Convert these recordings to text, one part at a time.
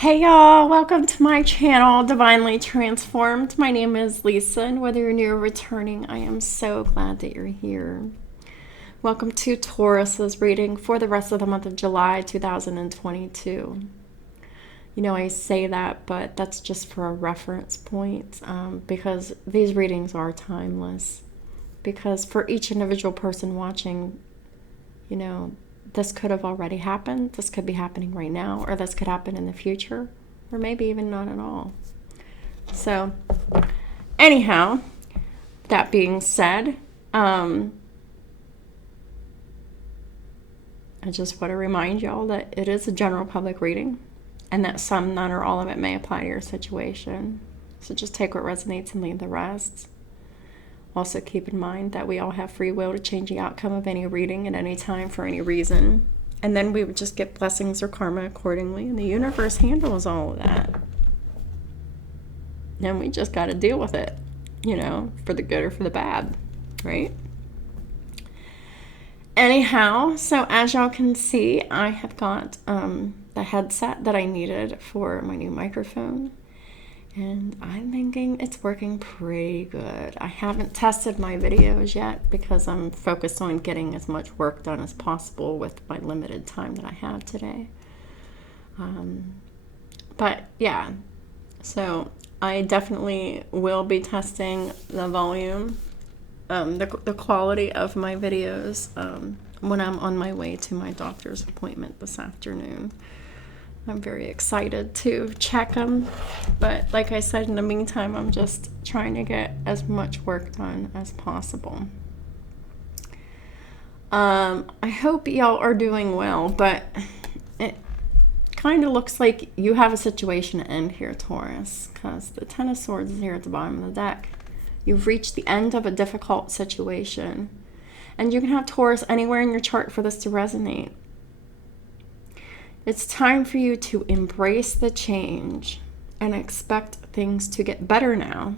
Hey y'all, welcome to my channel, Divinely Transformed. My name is Lisa, and whether you're new or returning, I am so glad that you're here. Welcome to Taurus's reading for the rest of the month of July 2022. You know, I say that, but that's just for a reference point because these readings are timeless. Because for each individual person watching, you know, this could have already happened, this could be happening right now, or this could happen in the future, or maybe even not at all. So, anyhow, that being said, I just want to remind y'all that it is a general public reading, and that some, none, or all of it may apply to your situation. So just take what resonates and leave the rest. Also keep in mind that we all have free will to change the outcome of any reading at any time for any reason. And then we would just get blessings or karma accordingly. And the universe handles all of that. And we just got to deal with it, you know, for the good or for the bad, right? Anyhow, so as y'all can see, I have got the headset that I needed for my new microphone. And I'm thinking it's working pretty good. I haven't tested my videos yet because I'm focused on getting as much work done as possible with my limited time that I have today. But yeah, so I definitely will be testing the volume, the quality of my videos when I'm on my way to my doctor's appointment this afternoon. I'm very excited to check them, but like I said, in the meantime, I'm just trying to get as much work done as possible. I hope y'all are doing well, but it kind of looks like you have a situation to end here, Taurus, because the Ten of Swords is here at the bottom of the deck. You've reached the end of a difficult situation, and you can have Taurus anywhere in your chart for this to resonate. It's time for you to embrace the change and expect things to get better now.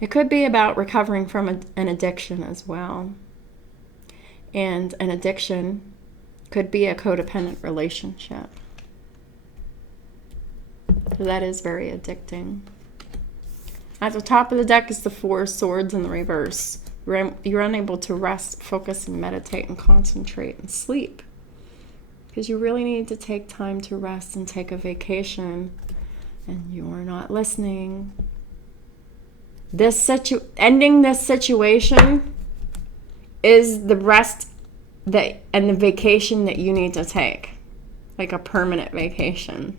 It could be about recovering from an addiction as well. And an addiction could be a codependent relationship. That is very addicting. At the top of the deck is the Four of Swords in the reverse. You're unable to rest, focus, and meditate, and concentrate, and sleep. Because you really need to take time to rest and take a vacation. And you're not listening. Ending this situation is the rest and the vacation that you need to take. Like a permanent vacation.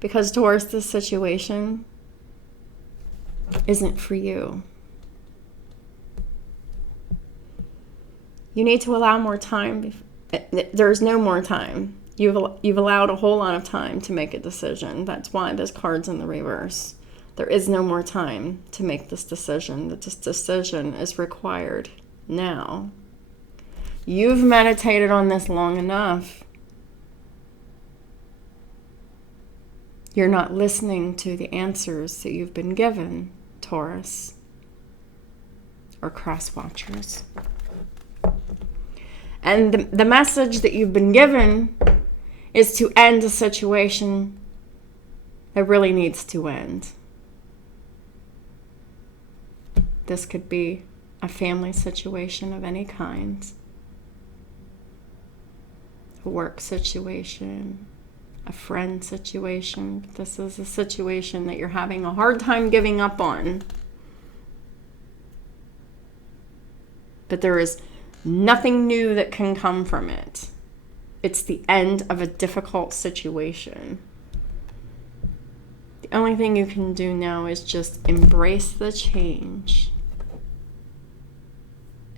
Because Taurus, this situation isn't for you. You need to allow more time. There's no more time. You've allowed a whole lot of time to make a decision. That's why this card's in the reverse. There is no more time to make this decision. That this decision is required now. You've meditated on this long enough. You're not listening to the answers that you've been given, Taurus, or cross watchers. And the message that you've been given is to end a situation that really needs to end. This could be a family situation of any kind, a work situation, a friend situation. This is a situation that you're having a hard time giving up on. But there is nothing new that can come from it. It's the end of a difficult situation. The only thing you can do now is just embrace the change.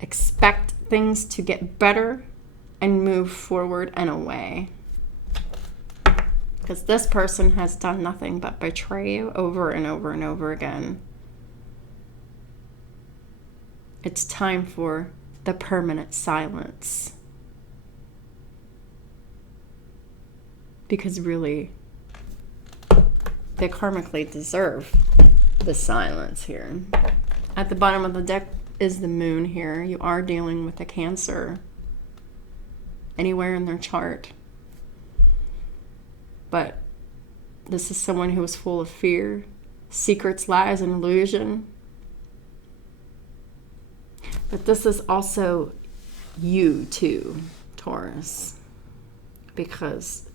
Expect things to get better and move forward and away. Because this person has done nothing but betray you over and over and over again. It's time for the permanent silence. Because really, they karmically deserve the silence here. At the bottom of the deck is the moon here. You are dealing with a Cancer. anywhere in their chart. But this is someone who is full of fear, secrets, lies, and illusion. But this is also you too, Taurus. Because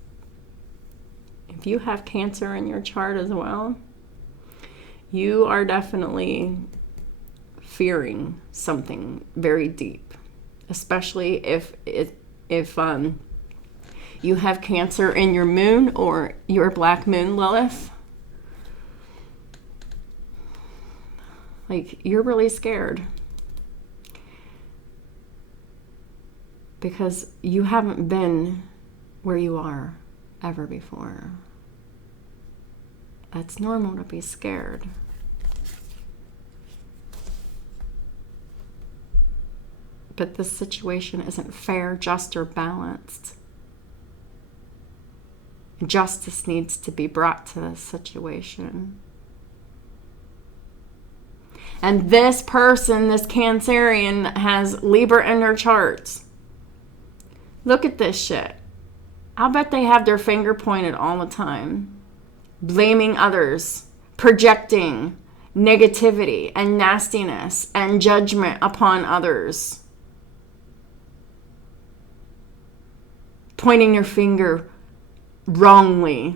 if you have Cancer in your chart as well, you are definitely fearing something very deep. Especially if you have Cancer in your moon or your black moon Lilith. Like, you're really scared. Because you haven't been where you are ever before. It's normal to be scared. But this situation isn't fair, just, or balanced. Justice needs to be brought to this situation. And this person, this Cancerian, has Libra in their charts. Look at this shit. I'll bet they have their finger pointed all the time. Blaming others. Projecting negativity and nastiness and judgment upon others. Pointing your finger wrongly.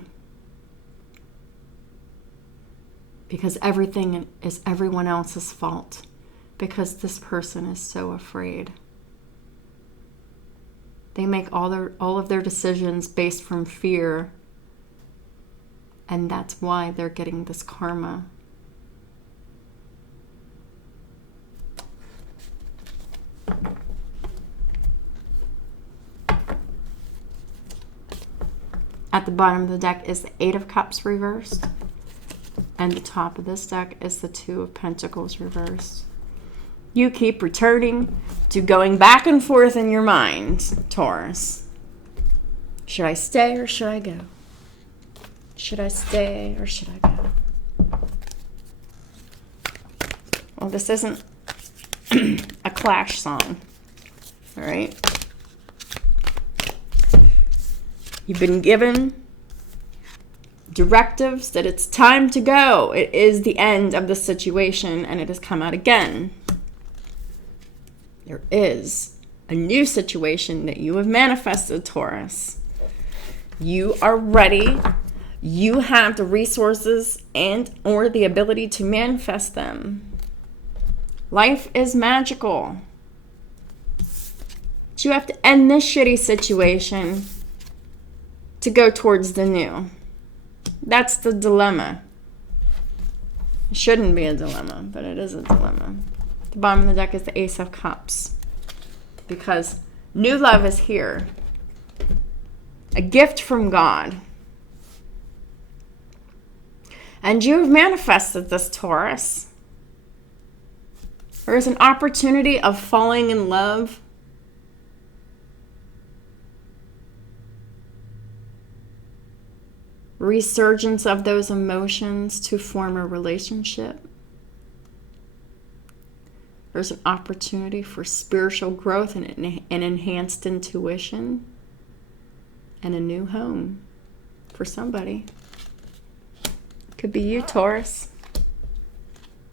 Because everything is everyone else's fault. Because this person is so afraid. They make all of their decisions based from fear. And that's why they're getting this karma. At the bottom of the deck is the Eight of Cups reversed. And the top of this deck is the Two of Pentacles reversed. You keep returning to going back and forth in your mind, Taurus. Should I stay or should I go? Should I stay or should I go? Well, this isn't a Clash song, all right? You've been given directives that it's time to go. It is the end of the situation, and it has come out again. There is a new situation that you have manifested, Taurus. You are ready. You have the resources and or the ability to manifest them. Life is magical. But you have to end this shitty situation to go towards the new. That's the dilemma. It shouldn't be a dilemma, but it is a dilemma. The bottom of the deck is the Ace of Cups. Because new love is here. A gift from God. And you have manifested this, Taurus. There is an opportunity of falling in love. Resurgence of those emotions to form a relationship. There's an opportunity for spiritual growth and an enhanced intuition and a new home for somebody. Could be you, Taurus.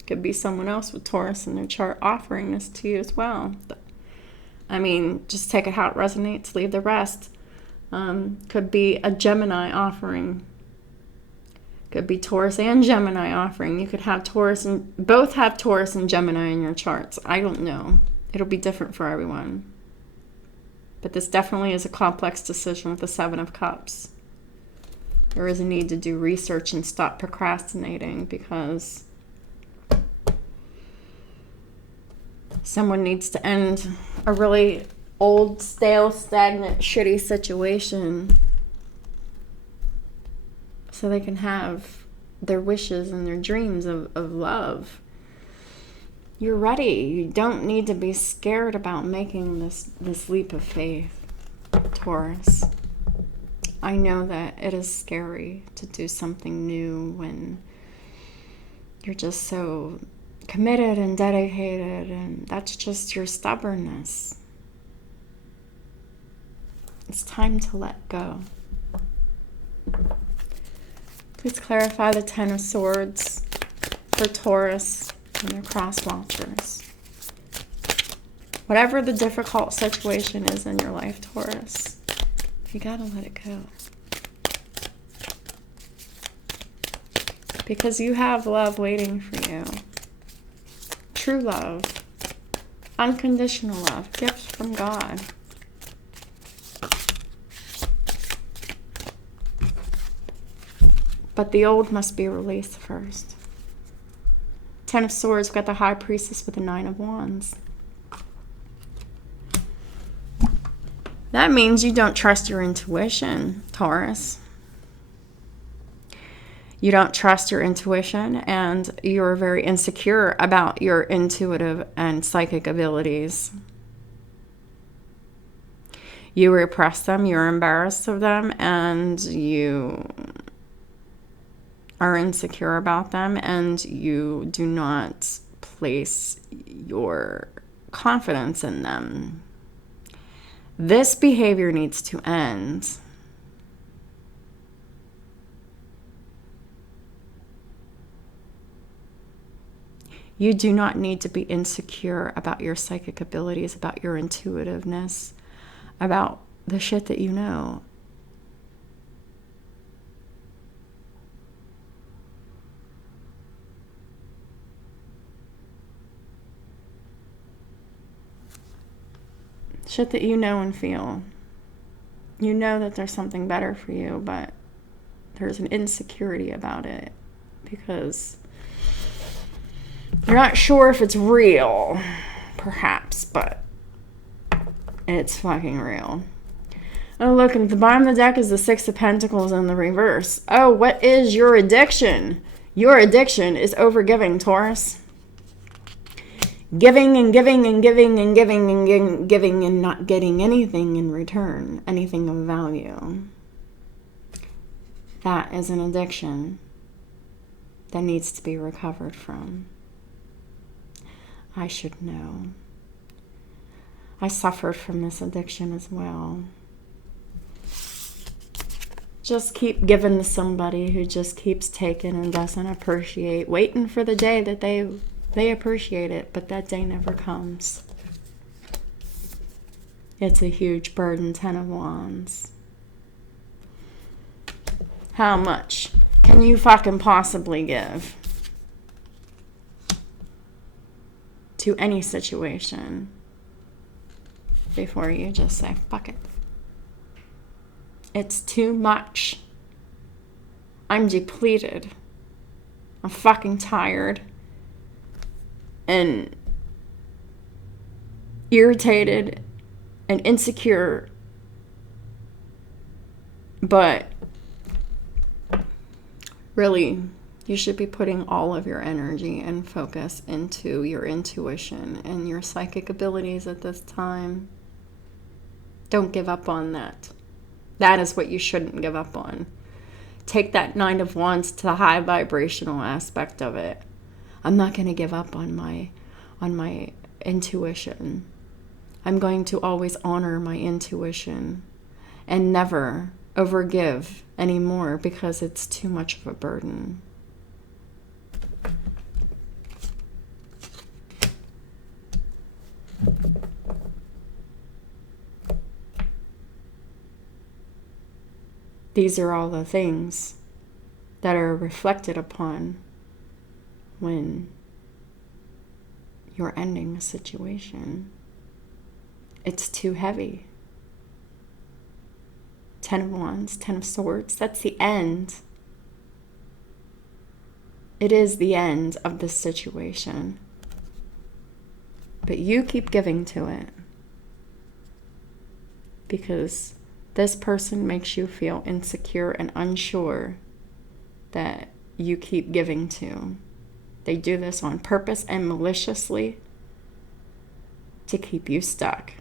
Could be someone else with Taurus in their chart offering this to you as well. I mean, just take it how it resonates, leave the rest. Could be a Gemini offering. Could be Taurus and Gemini offering. You could have Taurus and both have Taurus and Gemini in your charts. I don't know. It'll be different for everyone. But this definitely is a complex decision with the Seven of Cups. There is a need to do research and stop procrastinating because someone needs to end a really old, stale, stagnant, shitty situation so they can have their wishes and their dreams of love. You're ready. You don't need to be scared about making this leap of faith, Taurus. I know that it is scary to do something new when you're just so committed and dedicated, and that's just your stubbornness. It's time to let go. Please clarify the Ten of Swords for Taurus and their cross watchers. Whatever the difficult situation is in your life, Taurus, you gotta let it go. Because you have love waiting for you. True love. Unconditional love. Gifts from God. But the old must be released first. Ten of Swords, got the High Priestess with the Nine of Wands. That means you don't trust your intuition, Taurus. You don't trust your intuition, and you're very insecure about your intuitive and psychic abilities. You repress them, you're embarrassed of them, and you are insecure about them, and you do not place your confidence in them. This behavior needs to end. You do not need to be insecure about your psychic abilities, about your intuitiveness, about the shit that you know. Shit that you know and feel. You know that there's something better for you, but there's an insecurity about it because you're not sure if it's real, perhaps, but it's fucking real. Oh, look, at the bottom of the deck is the Six of Pentacles in the reverse. Oh, what is your addiction? Your addiction is overgiving, Taurus. Giving and giving and giving and giving and giving and not getting anything in return, anything of value. That is an addiction that needs to be recovered from. I should know. I suffered from this addiction as well. Just keep giving to somebody who just keeps taking and doesn't appreciate, waiting for the day that they appreciate it, but that day never comes. It's a huge burden, Ten of Wands. How much can you fucking possibly give to any situation before you just say, fuck it? It's too much. I'm depleted. I'm fucking tired and irritated and insecure, but really, you should be putting all of your energy and focus into your intuition and your psychic abilities at this time. Don't give up on that. That is what you shouldn't give up on. Take that Nine of Wands to the high vibrational aspect of it. I'm not going to give up on my intuition. I'm going to always honor my intuition and never overgive anymore because it's too much of a burden. These are all the things that are reflected upon when you're ending a situation. It's too heavy. Ten of Wands, Ten of Swords, that's the end. It is the end of this situation. But you keep giving to it because this person makes you feel insecure and unsure that you keep giving to. They do this on purpose and maliciously to keep you stuck.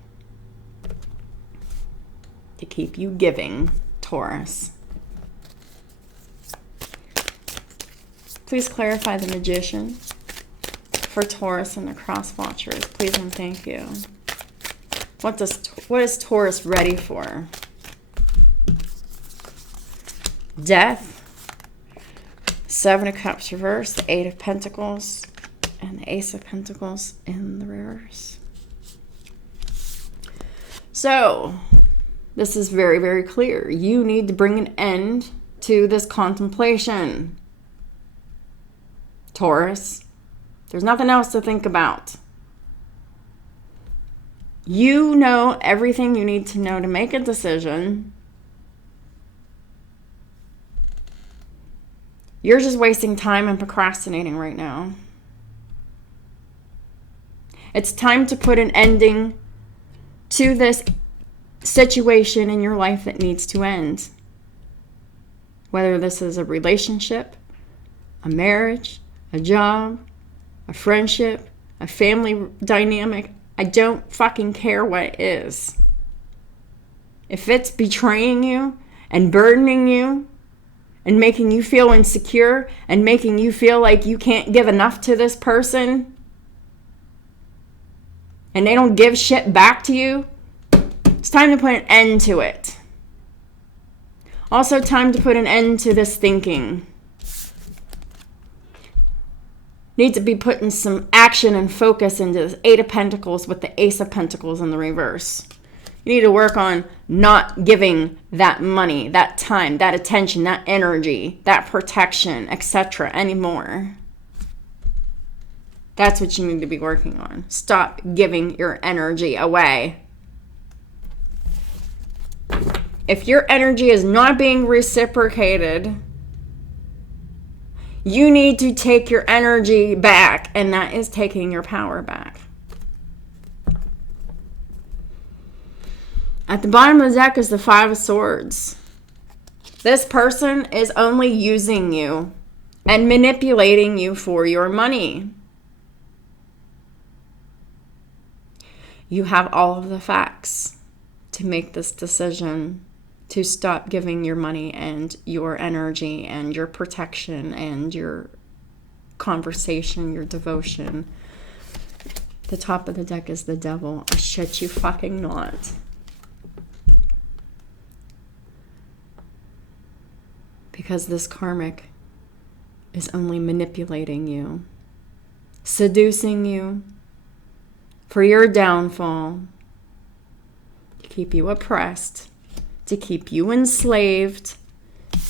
To keep you giving, Taurus. Please clarify the Magician for Taurus and the Cross Watchers. Please and thank you. What is Taurus ready for? Death, Seven of Cups reversed, the Eight of Pentacles, and the Ace of Pentacles in the reverse. So, this is very, very clear. You need to bring an end to this contemplation, Taurus. There's nothing else to think about. You know everything you need to know to make a decision. You're just wasting time and procrastinating right now. It's time to put an ending to this situation in your life that needs to end. Whether this is a relationship, a marriage, a job, a friendship, a family dynamic, I don't fucking care what it is. If it's betraying you and burdening you and making you feel insecure and making you feel like you can't give enough to this person and they don't give shit back to you, it's time to put an end to it. Also, time to put an end to this thinking. Need to be putting some action and focus into this Eight of Pentacles with the Ace of Pentacles in the reverse. You need to work on not giving that money, that time, that attention, that energy, that protection, etc. anymore. That's what you need to be working on. Stop giving your energy away. If your energy is not being reciprocated, you need to take your energy back, and that is taking your power back. At the bottom of the deck is the Five of Swords. This person is only using you and manipulating you for your money. You have all of the facts to make this decision to stop giving your money and your energy and your protection and your conversation, your devotion. The top of the deck is the Devil. I shit you fucking not. Because this karmic is only manipulating you, seducing you for your downfall, to keep you oppressed, to keep you enslaved,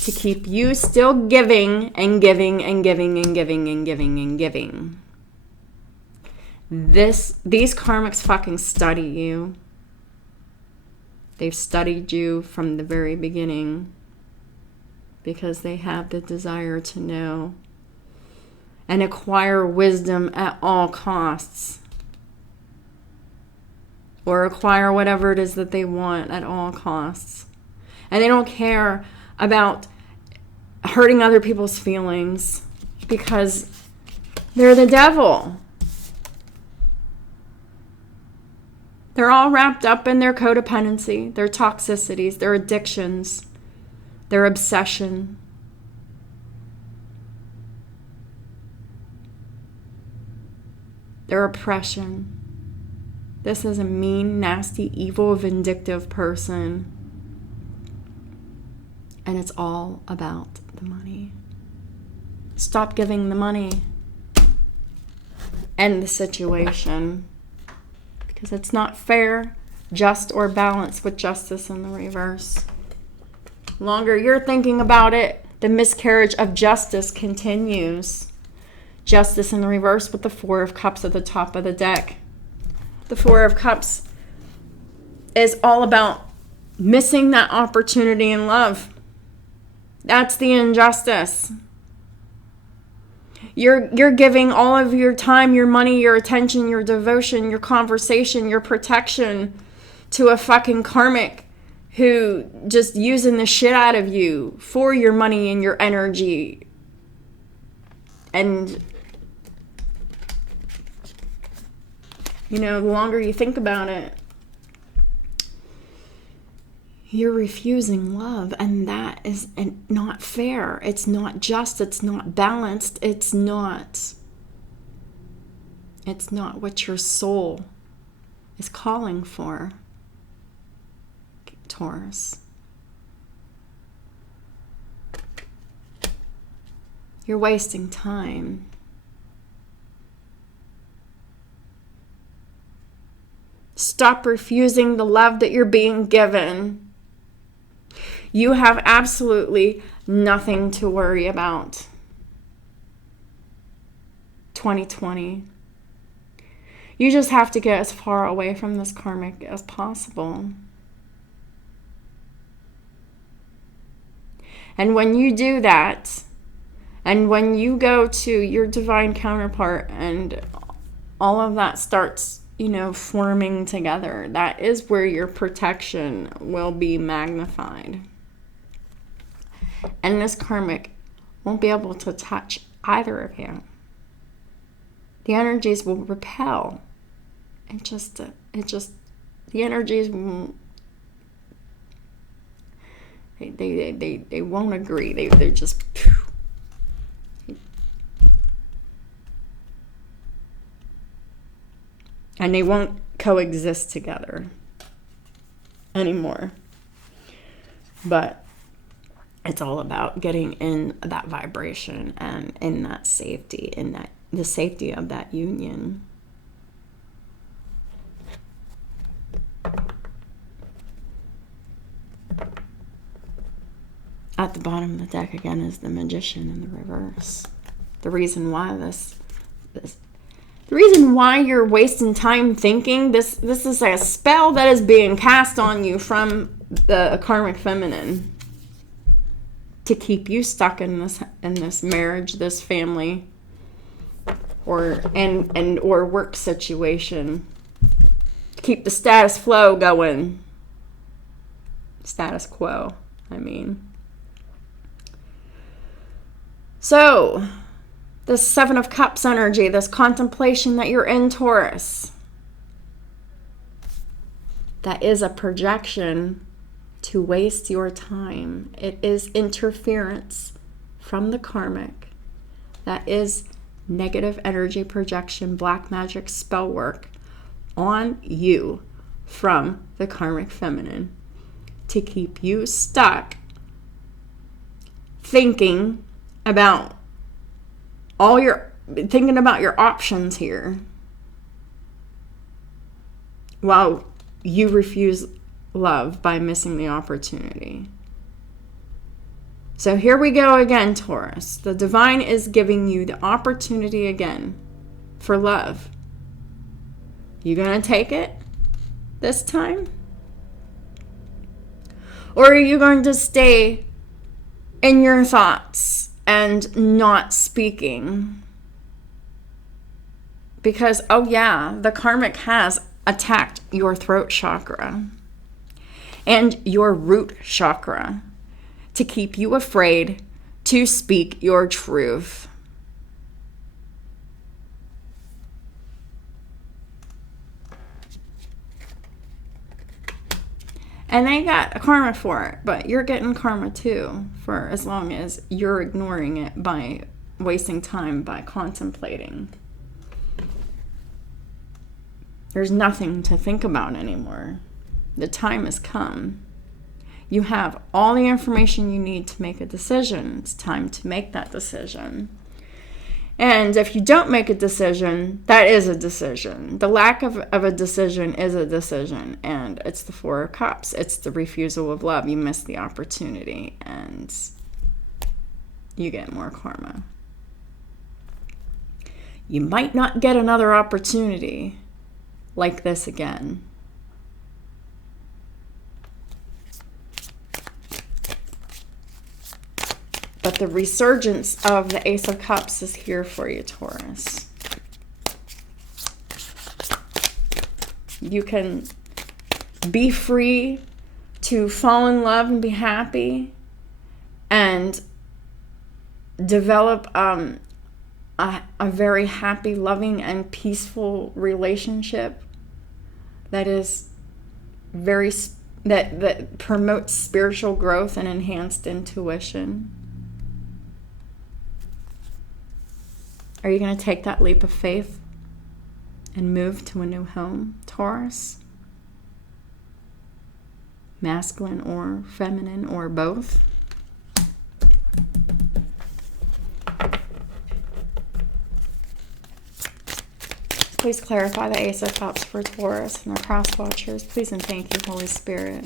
to keep you still giving and giving and giving and giving and giving and giving. These karmics fucking study you. They've studied you from the very beginning because they have the desire to know and acquire wisdom at all costs. Or acquire whatever it is that they want at all costs. And they don't care about hurting other people's feelings because they're the devil. They're all wrapped up in their codependency, their toxicities, their addictions, their obsession. Their oppression. This is a mean, nasty, evil, vindictive person. And it's all about the money. Stop giving the money. End the situation. Because it's not fair, just, or balanced with justice in the reverse. The longer you're thinking about it, the miscarriage of justice continues. Justice in the reverse with the Four of Cups at the top of the deck. The Four of Cups is all about missing that opportunity in love. That's the injustice. You're giving all of your time, your money, your attention, your devotion, your conversation, your protection to a fucking karmic who just using the shit out of you for your money and your energy. And you know, the longer you think about it, you're refusing love, and that is not fair. It's not just, it's not balanced, it's not what your soul is calling for, Taurus. You're wasting time. Stop refusing the love that you're being given. You have absolutely nothing to worry about. 2020. You just have to get as far away from this karmic as possible. And when you do that, and when you go to your divine counterpart and all of that starts, forming together, that is where your protection will be magnified. And this karmic won't be able to touch either of you. The energies will repel. The energies won't, they won't agree. They're just, and they won't coexist together anymore. But it's all about getting in that vibration and in that safety, the safety of that union. At the bottom of the deck again is the Magician in the reverse. The reason why the reason why you're wasting time thinking, this is a spell that is being cast on you from the karmic feminine to keep you stuck in this marriage, this family, or work situation. Keep the status quo going. Status quo, I mean. So, the Seven of Cups energy, this contemplation that you're in, Taurus, that is a projection to waste your time. It is interference from the karmic. That is negative energy projection, black magic spell work on you from the karmic feminine to keep you stuck thinking about your options here while you refuse love by missing the opportunity. So here we go again, Taurus. The divine is giving you the opportunity again for love. You gonna take it this time? Or are you going to stay in your thoughts and not speaking? Because, the karmic has attacked your throat chakra and your root chakra to keep you afraid to speak your truth. And they got karma for it, but you're getting karma too, for as long as you're ignoring it by wasting time by contemplating. There's nothing to think about anymore. The time has come. You have all the information you need to make a decision. It's time to make that decision. And if you don't make a decision, that is a decision. The lack of a decision is a decision. And it's the Four of Cups. It's the refusal of love. You miss the opportunity and you get more karma. You might not get another opportunity like this again. But the resurgence of the Ace of Cups is here for you, Taurus. You can be free to fall in love and be happy and develop a very happy, loving, and peaceful relationship that is that promotes spiritual growth and enhanced intuition. Are you going to take that leap of faith and move to a new home, Taurus? Masculine or feminine or both? please clarify the Ace of Cups for Taurus and their cross watchers. Please and thank you, Holy Spirit.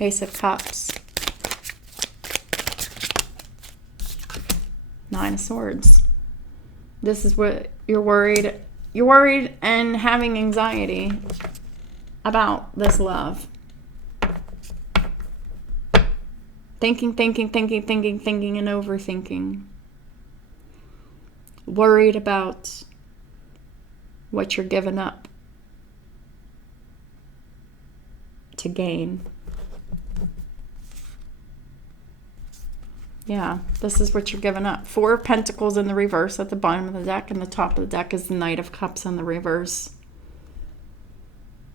Ace of Cups. Nine of Swords. This is what you're worried. You're worried and having anxiety about this love. Thinking, and overthinking. Worried about what you're giving up to gain. Yeah, this is what you're giving up. Four of Pentacles in the reverse at the bottom of the deck, and the top of the deck is the Knight of Cups in the reverse.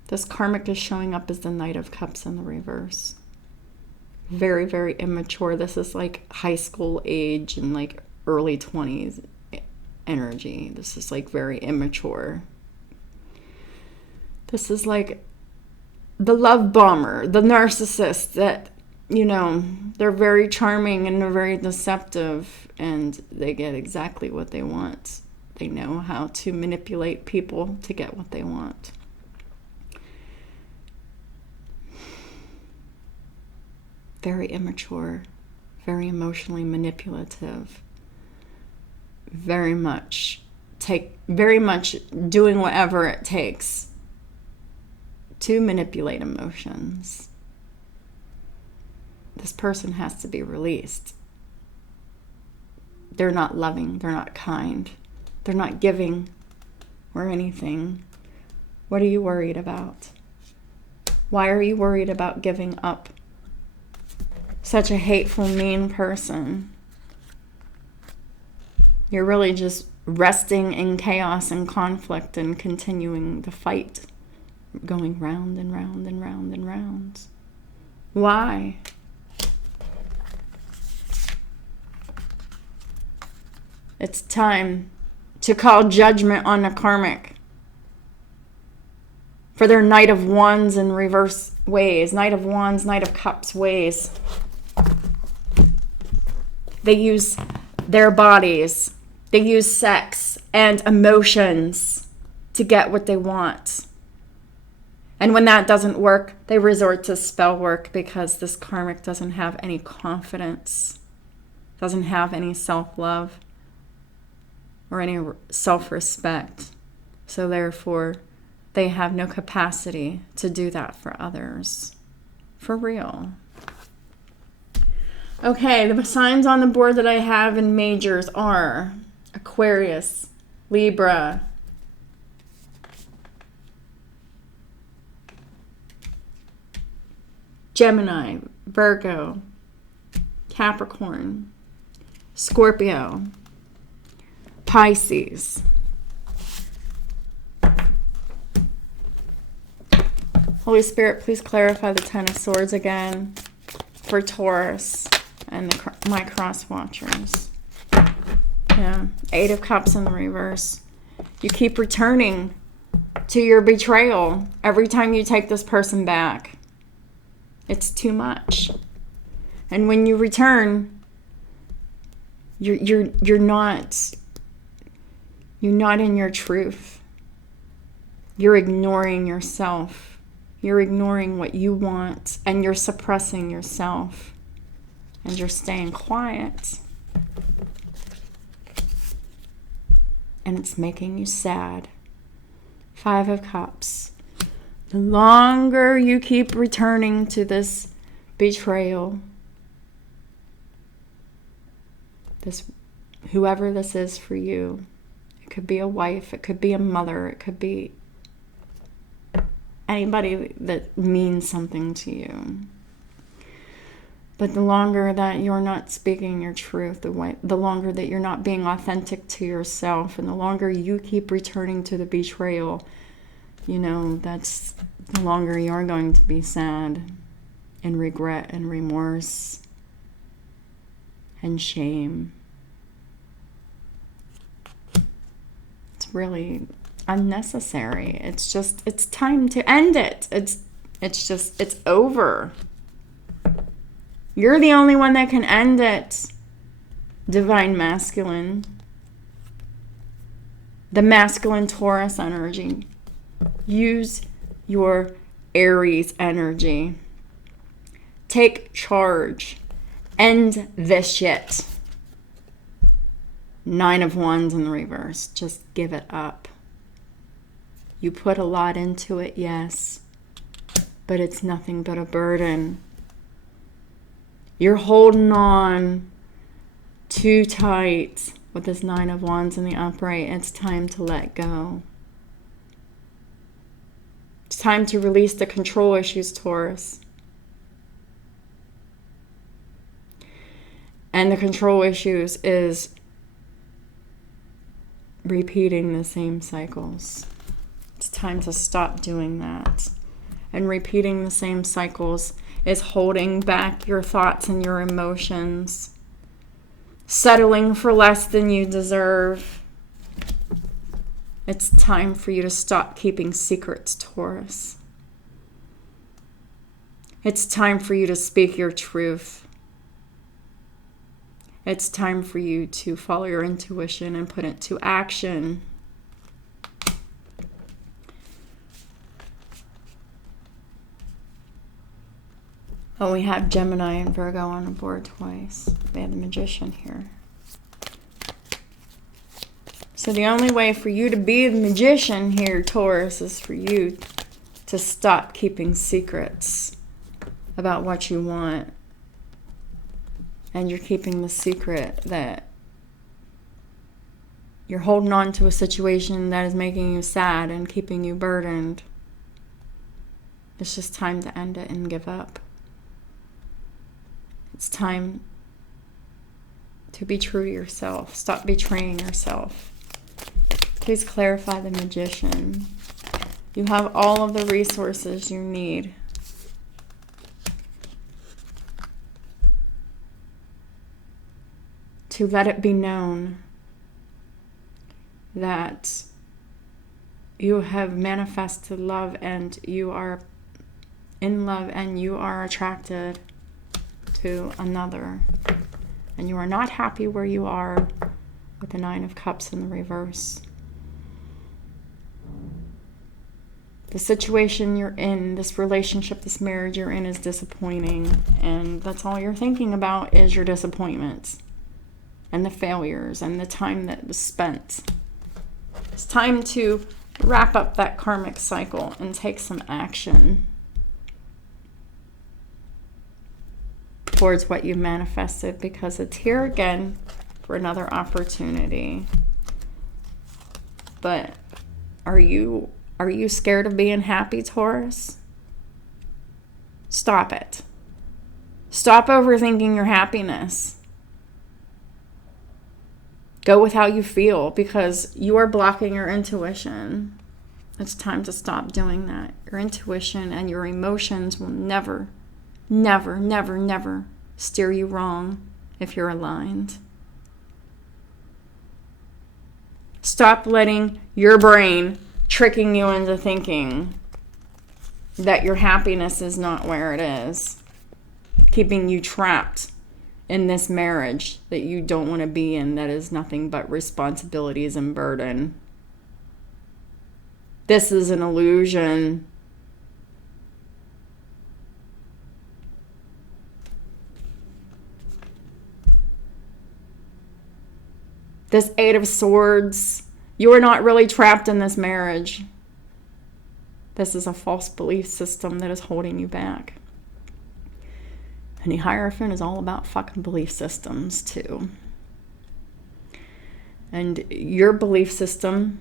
This karmic is showing up as the Knight of Cups in the reverse. Very, very immature. This is like high school age and like early 20s energy. This is like very immature. This is like the love bomber, the narcissist that, you know, they're very charming and they're very deceptive and they get exactly what they want. They know how to manipulate people to get what they want. Very immature, very emotionally manipulative, very much doing whatever it takes to manipulate emotions. This person has to be released. They're not loving, they're not kind, they're not giving or anything. What are you worried about? Why are you worried about giving up such a hateful, mean person? You're really just resting in chaos and conflict and continuing the fight, going round and round and round and round. Why? It's time to call judgment on the karmic for their Knight of Wands in reverse ways. Knight of Wands, Knight of Cups ways. They use their bodies. They use sex and emotions to get what they want. And when that doesn't work, they resort to spell work because this karmic doesn't have any confidence, doesn't have any self-love or any self-respect. So therefore, they have no capacity to do that for others. For real. Okay, the signs on the board that I have in majors are Aquarius, Libra, Gemini, Virgo, Capricorn, Scorpio, Pisces. Holy Spirit, please clarify the Ten of Swords again for Taurus and my cross watchers. Yeah, Eight of Cups in the reverse. You keep returning to your betrayal every time you take this person back. It's too much. And when you return, you're not in your truth. You're ignoring yourself. You're ignoring what you want, and you're suppressing yourself. And you're staying quiet. And it's making you sad. Five of Cups. The longer you keep returning to this betrayal, whoever this is for you, it could be a wife, it could be a mother, it could be anybody that means something to you. But the longer that you're not speaking your truth, the longer that you're not being authentic to yourself, and the longer you keep returning to the betrayal, that's the longer you're going to be sad and regret and remorse and shame. It's really unnecessary. It's time to end it. It's over. You're the only one that can end it, Divine Masculine. the masculine Taurus energy. Use your Aries energy. Take charge. End this shit. 9 of Wands in the reverse. Just give it up. You put a lot into it, yes, but it's nothing but a burden. You're holding on too tight with this 9 of Wands in the upright. It's time to let go. It's time to release the control issues, Taurus. And the control issues is repeating the same cycles. It's time to stop doing that. And repeating the same cycles is holding back your thoughts and your emotions. Settling for less than you deserve. It's time for you to stop keeping secrets, Taurus. It's time for you to speak your truth. It's time for you to follow your intuition and put it to action. Oh, we have Gemini and Virgo on the board twice. We have the Magician here. So the only way for you to be the Magician here, Taurus, is for you to stop keeping secrets about what you want. And you're keeping the secret that you're holding on to a situation that is making you sad and keeping you burdened. It's just time to end it and give up. It's time to be true to yourself. Stop betraying yourself. Please clarify the Magician. You have all of the resources you need. To let it be known that you have manifested love and you are in love and you are attracted to another. And you are not happy where you are with the 9 of Cups in the reverse. The situation you're in, this relationship, this marriage you're in is disappointing. And that's all you're thinking about is your disappointments and the failures and the time that was spent. It's time to wrap up that karmic cycle and take some action towards what you manifested, because it's here again for another opportunity. But are you scared of being happy, Taurus? Stop it. Stop overthinking your happiness. Go with how you feel, because you are blocking your intuition. It's time to stop doing that. Your intuition and your emotions will never, never, never, never steer you wrong if you're aligned. Stop letting your brain tricking you into thinking that your happiness is not where it is, keeping you trapped in this marriage that you don't want to be in, that is nothing but responsibilities and burden. This is an illusion. This 8 of Swords, you are not really trapped in this marriage. This is a false belief system that is holding you back. And the Hierophant is all about fucking belief systems too. And your belief system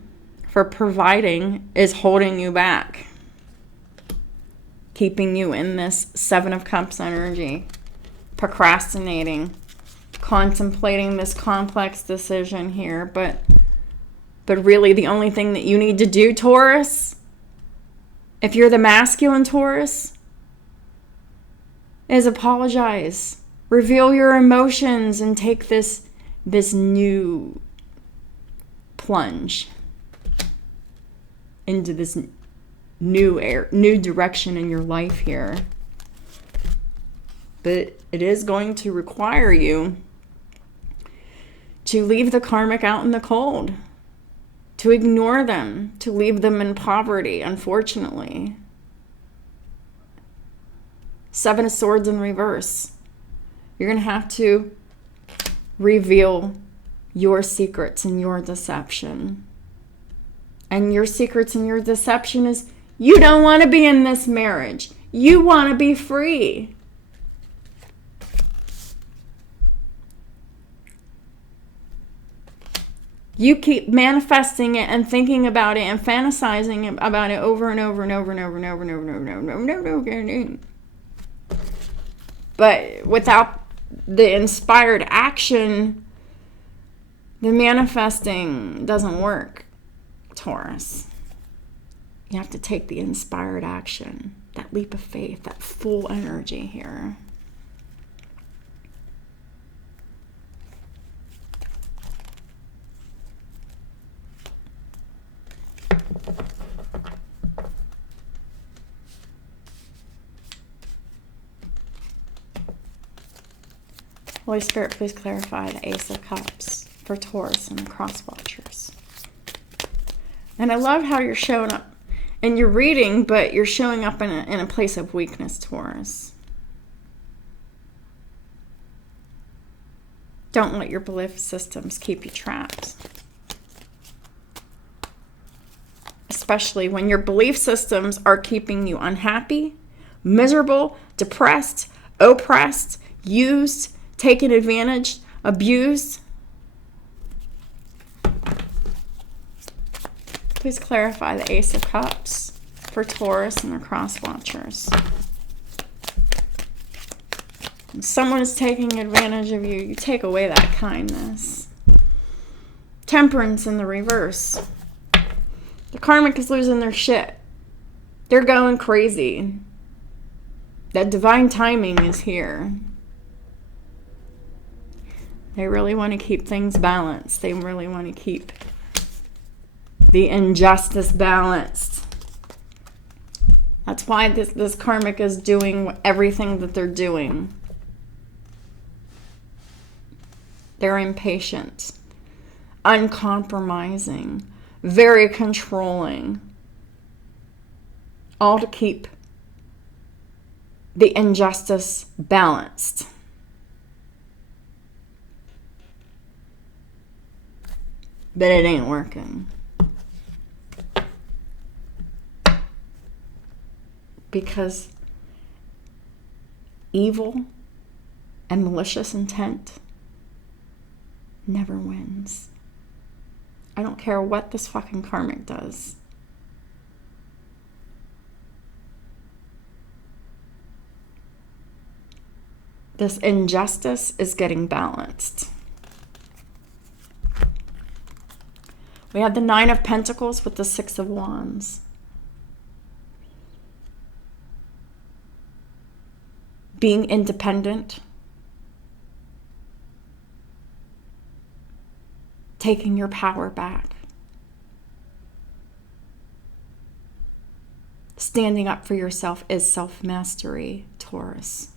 for providing is holding you back, keeping you in this 7 of Cups energy, procrastinating, contemplating this complex decision here. But really the only thing that you need to do, Taurus, if you're the masculine Taurus, is apologize. Reveal your emotions and take this new plunge into this new direction in your life here. But it is going to require you to leave the karmic out in the cold, to ignore them, to leave them in poverty, unfortunately. Seven of Swords in reverse. You're going to have to reveal your secrets and your deception. And your secrets and your deception is you don't want to be in this marriage. You want to be free. You keep manifesting it and thinking about it and fantasizing about it over and over and over and over and over and over and over and over and over and over. But without the inspired action, the manifesting doesn't work, Taurus. You have to take the inspired action, that leap of faith, that full energy here. Holy Spirit, please clarify the Ace of Cups for Taurus and the cross watchers. And I love how you're showing up and you're reading, but you're showing up in a place of weakness, Taurus. Don't let your belief systems keep you trapped. Especially when your belief systems are keeping you unhappy, miserable, depressed, oppressed, used, taken advantage, abused. Please clarify the Ace of Cups for Taurus and the cross watchers. When someone is taking advantage of you, you take away that kindness. Temperance in the reverse. The karmic is losing their shit. They're going crazy. That divine timing is here. They really want to keep things balanced. They really want to keep the injustice balanced. That's why this karmic is doing everything that they're doing. They're impatient, uncompromising, very controlling, all to keep the injustice balanced. But it ain't working. Because evil and malicious intent never wins. I don't care what this fucking karmic does. This injustice is getting balanced. We have the Nine of Pentacles with the Six of Wands. Being independent. Taking your power back. Standing up for yourself is self-mastery, Taurus.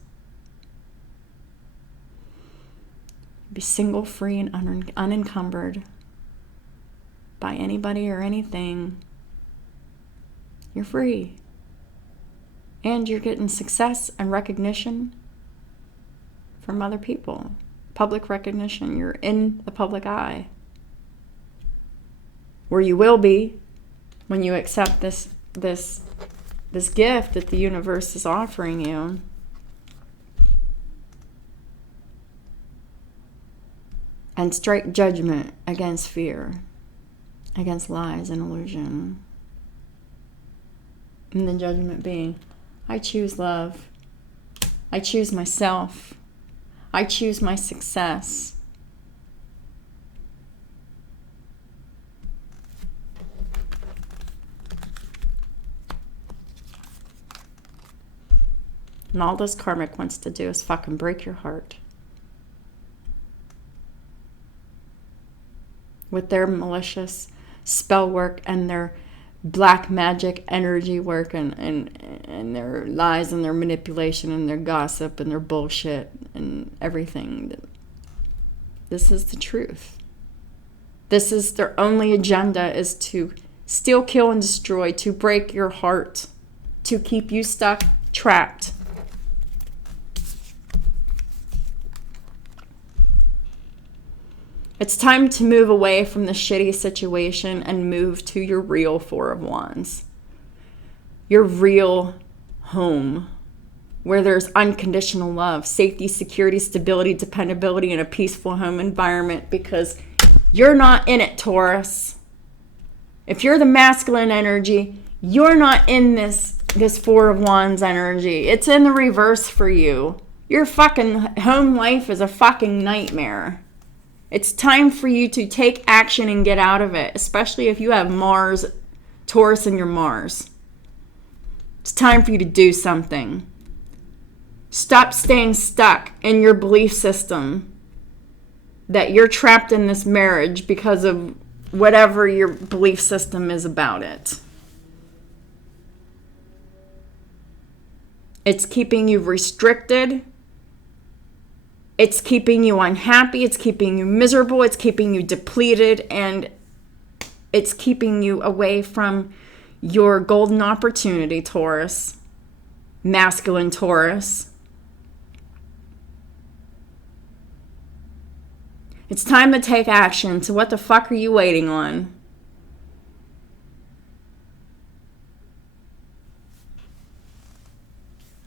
Be single, free, and unencumbered by anybody or anything. You're free. And you're getting success and recognition from other people. Public recognition. You're in the public eye. Where you will be when you accept this gift that the universe is offering you. And strike judgment against fear, against lies and illusion. And the judgment being, I choose love. I choose myself. I choose my success. And all this karmic wants to do is fucking break your heart. With their malicious spell work and their black magic energy work and their lies and their manipulation and their gossip and their bullshit and everything. This is the truth. This is their only agenda, is to steal, kill, and destroy, to break your heart, to keep you stuck, trapped. It's time to move away from the shitty situation and move to your real Four of Wands. Your real home, where there's unconditional love, safety, security, stability, dependability, and a peaceful home environment, because you're not in it, Taurus. If you're the masculine energy, you're not in this Four of Wands energy. It's in the reverse for you. Your fucking home life is a fucking nightmare. It's time for you to take action and get out of it, especially if you have Mars, Taurus in your Mars. It's time for you to do something. Stop staying stuck in your belief system that you're trapped in this marriage because of whatever your belief system is about it. It's keeping you restricted. It's keeping you unhappy. It's keeping you miserable. It's keeping you depleted. And it's keeping you away from your golden opportunity, Taurus. Masculine Taurus. It's time to take action. So what the fuck are you waiting on?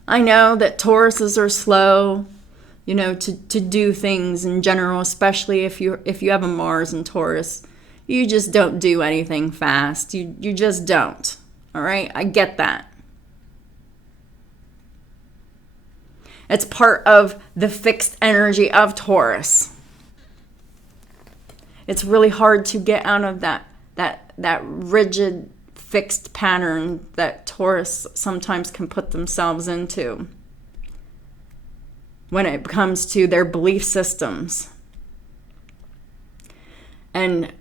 I know that Tauruses are slow, to do things in general, especially if you have a Mars in Taurus. You just don't do anything fast. You just don't. All right? I get that. It's part of the fixed energy of Taurus. It's really hard to get out of that rigid, fixed pattern that Taurus sometimes can put themselves into when it comes to their belief systems. And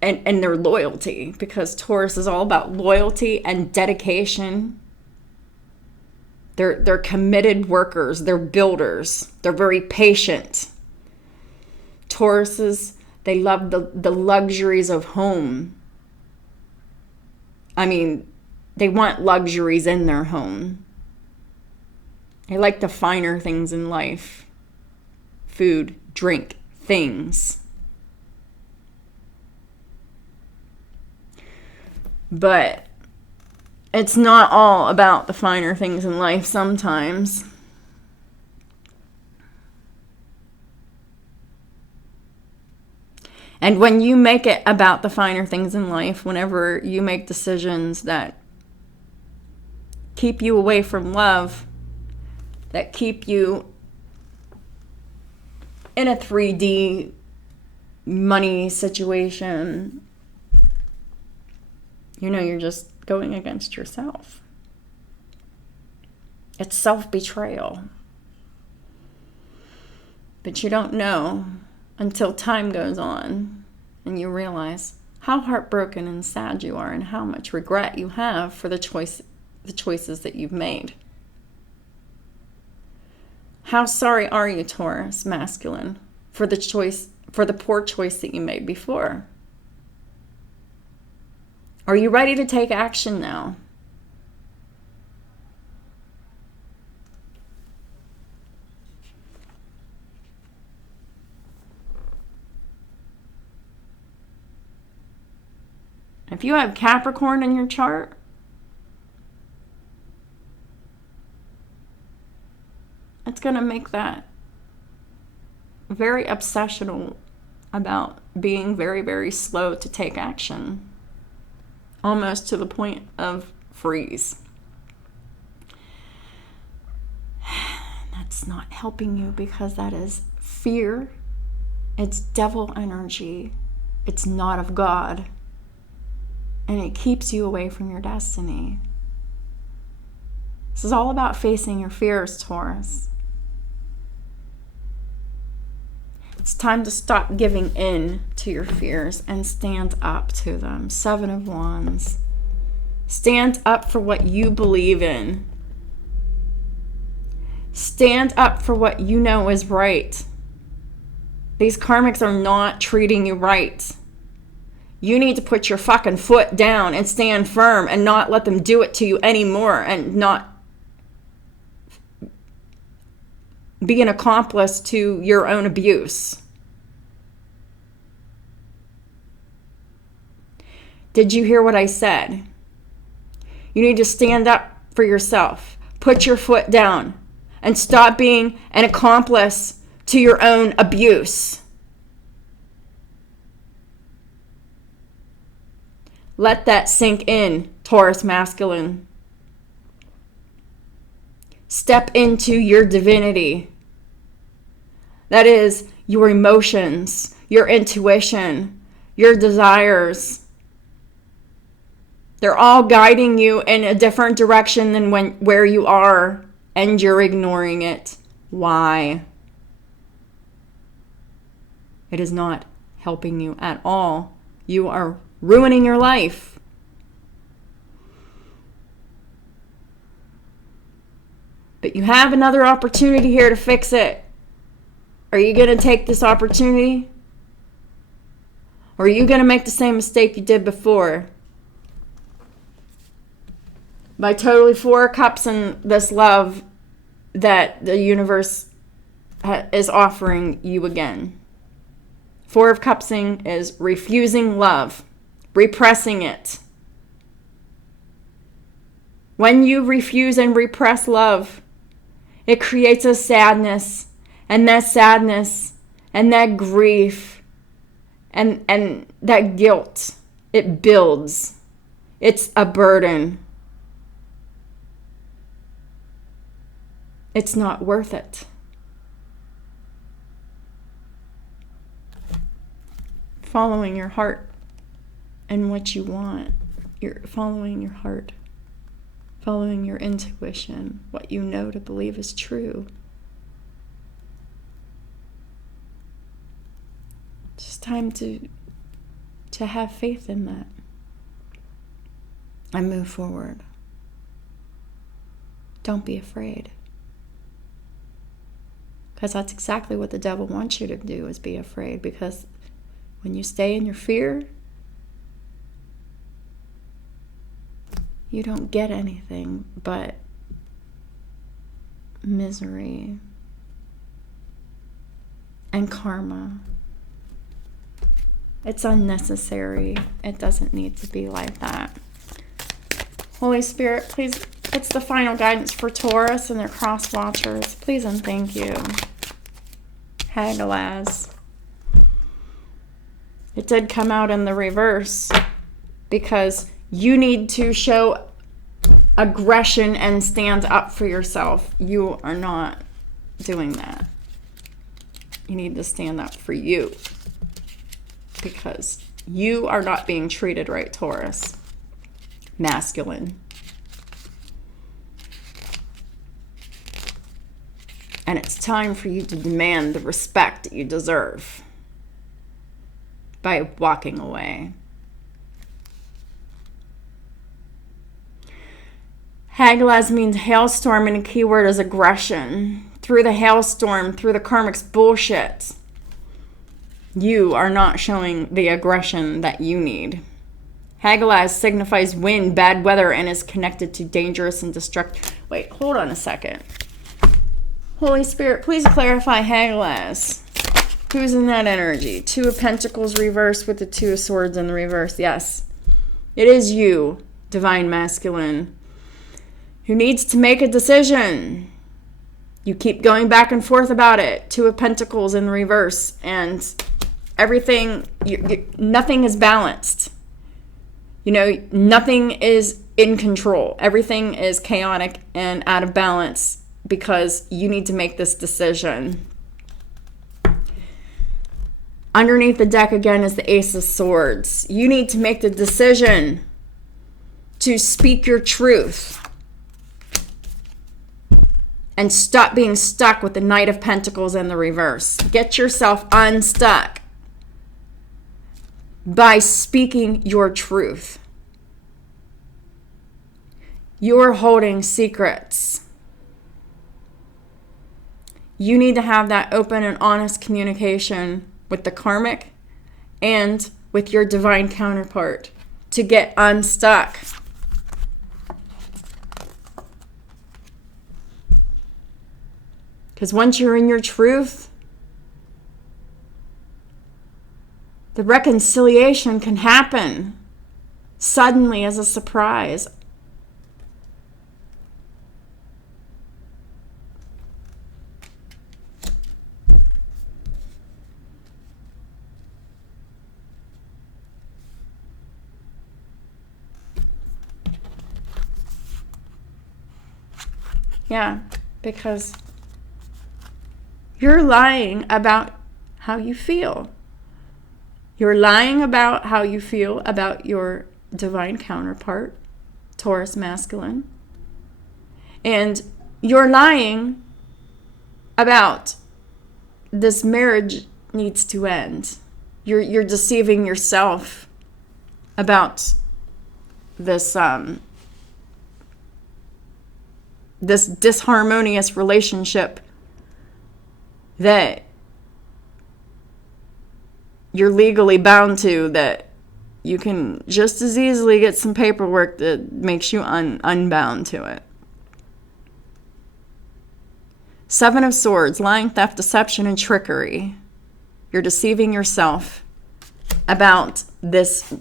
and their loyalty, because Taurus is all about loyalty and dedication. They're committed workers, they're builders, they're very patient. Tauruses, they love the luxuries of home. I mean, they want luxuries in their home. They like the finer things in life. Food, drink, things. But it's not all about the finer things in life sometimes. And when you make it about the finer things in life, whenever you make decisions that keep you away from love, that keep you in a 3D money situation, you're just going against yourself. It's self-betrayal. But you don't know until time goes on and you realize how heartbroken and sad you are and how much regret you have for the choices that you've made. How sorry are you, Taurus, masculine, for the poor choice that you made before? Are you ready to take action now? If you have Capricorn in your chart, it's going to make that very obsessional about being very, very slow to take action. Almost to the point of freeze. That's not helping you, because that is fear. It's devil energy. It's not of God. And it keeps you away from your destiny. This is all about facing your fears, Taurus. It's time to stop giving in to your fears and stand up to them. 7 of Wands. Stand up for what you believe in. Stand up for what you know is right. These karmics are not treating you right. You need to put your fucking foot down and stand firm and not let them do it to you anymore, and not be an accomplice to your own abuse. Did you hear what I said? You need to stand up for yourself. Put your foot down and stop being an accomplice to your own abuse. Let that sink in, Taurus masculine. Step into your divinity. That is your emotions, your intuition, your desires. They're all guiding you in a different direction than where you are, and you're ignoring it. Why? It is not helping you at all. You are ruining your life. But you have another opportunity here to fix it. Are you going to take this opportunity? Or are you going to make the same mistake you did before? By totally 4 cups and this love that the universe is offering you again. 4 of cupsing is refusing love, repressing it. When you refuse and repress love, it creates a sadness, and that sadness and that grief and that guilt, it builds. It's a burden. It's not worth it. Following your heart and what you want. You're following your heart. Following your intuition. What you know to believe is true. It's time to have faith in that. And move forward. Don't be afraid. Because that's exactly what the devil wants you to do, is be afraid. Because when you stay in your fear, you don't get anything but misery and karma. It's unnecessary. It doesn't need to be like that. Holy Spirit, please, it's the final guidance for Taurus and their cross watchers. Please and thank you. Hagalaz. It did come out in the reverse because you need to show aggression and stand up for yourself. You are not doing that. You need to stand up for you because you are not being treated right, Taurus. Masculine. And it's time for you to demand the respect you deserve by walking away. Hagalaz means hailstorm, and a key word is aggression. Through the hailstorm, through the karmic's bullshit, you are not showing the aggression that you need. Hagalaz signifies wind, bad weather, and is connected to dangerous and destructive. Wait, hold on a second. Holy Spirit, please clarify Hagalaz. Who's in that energy? 2 of Pentacles reversed with the 2 of Swords in the reverse. Yes, it is you, Divine Masculine, who needs to make a decision. You keep going back and forth about it. 2 of Pentacles in the reverse, and everything, nothing is balanced. You know, nothing is in control. Everything is chaotic and out of balance because you need to make this decision. Underneath the deck again is the Ace of Swords. You need to make the decision to speak your truth and stop being stuck with the Knight of Pentacles in the reverse. Get yourself unstuck by speaking your truth. You're holding secrets. You need to have that open and honest communication with the karmic and with your divine counterpart to get unstuck. Because once you're in your truth, the reconciliation can happen suddenly as a surprise. Yeah, because you're lying about how you feel. You're lying about how you feel about your divine counterpart, Taurus masculine. And you're lying about this marriage needs to end. You're deceiving yourself about this this disharmonious relationship that you're legally bound to, that you can just as easily get some paperwork that makes you unbound to it. Seven of Swords, lying, theft, deception, and trickery. You're deceiving yourself about this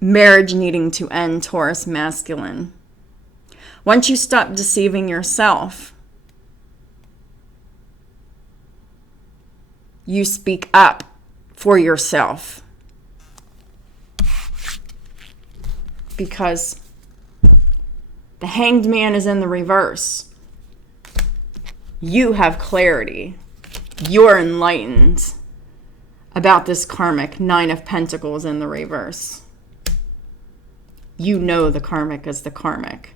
marriage needing to end, Taurus masculine. Once you stop deceiving yourself, you speak up for yourself. Because the Hanged Man is in the reverse. You have clarity. You're enlightened about this karmic Nine of Pentacles in the reverse. You know the karmic is the karmic.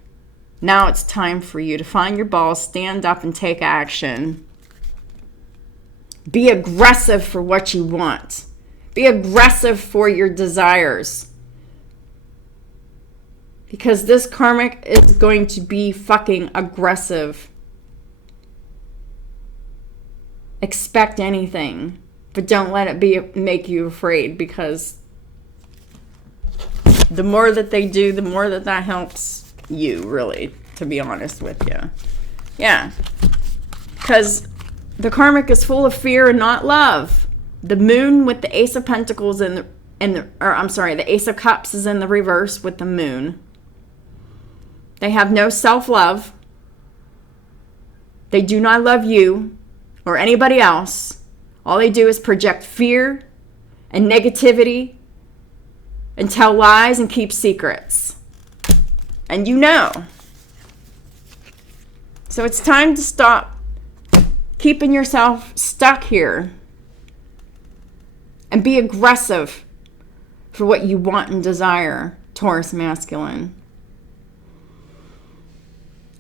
Now it's time for you to find your balls, stand up, and take action. Be aggressive for what you want. Be aggressive for your desires. Because this karmic is going to be fucking aggressive. Expect anything, but don't let it make you afraid, because the more that they do, the more that helps you, really, to be honest with you. Yeah. Because the karmic is full of fear and not love. The moon with the Ace of Pentacles the Ace of Cups is in the reverse with the moon. They have no self-love. They do not love you or anybody else. All they do is project fear and negativity and tell lies and keep secrets. And you know. So it's time to stop keeping yourself stuck here and be aggressive for what you want and desire, Taurus masculine.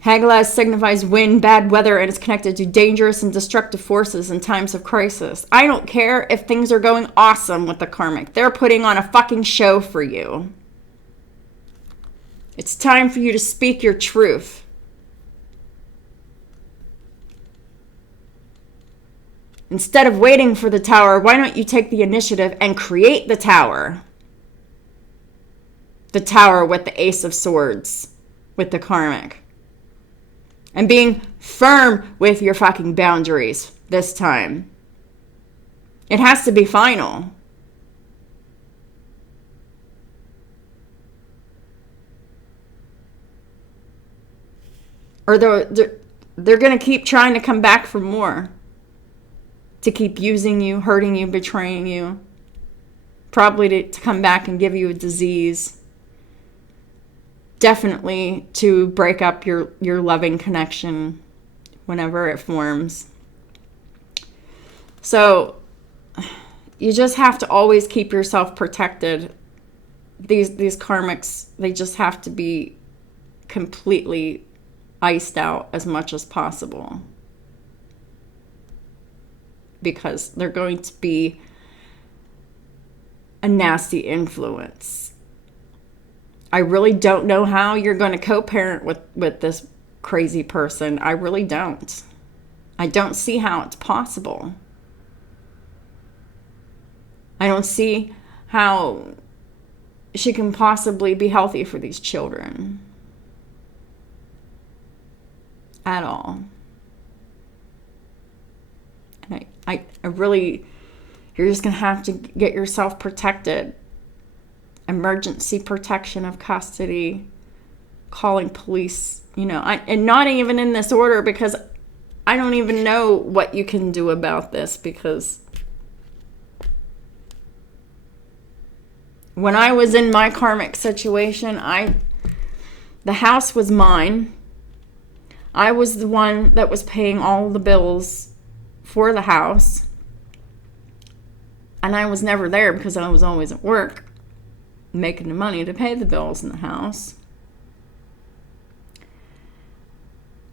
Hagala signifies wind, bad weather, and is connected to dangerous and destructive forces in times of crisis. I don't care if things are going awesome with the karmic. They're putting on a fucking show for you. It's time for you to speak your truth. Instead of waiting for the tower, why don't you take the initiative and create the tower? The tower with the Ace of Swords, with the karmic. And being firm with your fucking boundaries this time. It has to be final. Or they're going to keep trying to come back for more. To keep using you, hurting you, betraying you. Probably to come back and give you a disease. Definitely to break up your loving connection whenever it forms. So you just have to always keep yourself protected. These karmics, they just have to be completely iced out as much as possible. Because they're going to be a nasty influence. I really don't know how you're going to co-parent with this crazy person. I really don't. I don't see how it's possible. I don't see how she can possibly be healthy for these children. At all. And I really, you're just going to have to get yourself protected. Emergency protection of custody, calling police, and not even in this order, because I don't even know what you can do about this, because when I was in my karmic situation, the house was mine. I was the one that was paying all the bills for the house. And I was never there because I was always at work, making the money to pay the bills in the house.